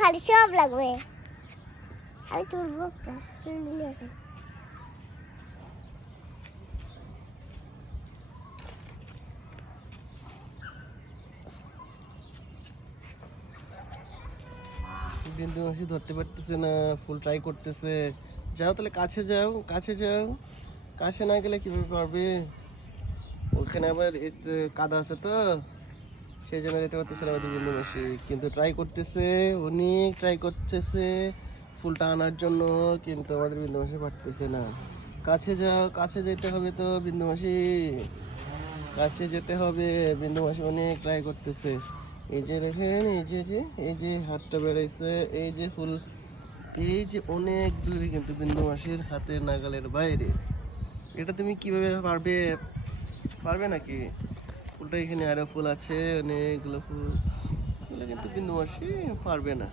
খালি সব লাগবে। আমি তুলবো একটা, তুলে আসি। বিন্দু মাসি ধরতে পারতেছে না, ফুল ট্রাই করতেছে। যাও তাহলে কাছে যাও, কাছে যাও। কাছে না গেলে কিভাবে পারবে? ওখানে আবার এই যে কাদা আছে তো, সেই জন্য যেতে পারতেছে না আমাদের বিন্দু মাসি। কিন্তু ট্রাই করতেছে, অনেক ট্রাই করতেছে ফুলটা আনার জন্য, কিন্তু আমাদের বিন্দু মাসি পারতেছে না। কাছে যাও, কাছে যেতে হবে তো বিন্দু মাসি, কাছে যেতে হবে। বিন্দু মাসি অনেক ট্রাই করতেছে। এই যে দেখেন, এই যে হাতটা বেড়াইছে, এই যে ফুল, এই যে অনেক দূরে, কিন্তু বিন্দু মাসির হাতের নাগালের বাইরে। এটা তুমি কিভাবে পারবে? পারবে নাকি? ফুলটা এখানে আরো ফুল আছে, অনেকগুলো ফুল, এগুলো কিন্তু বিন্দু মাসি পারবে না।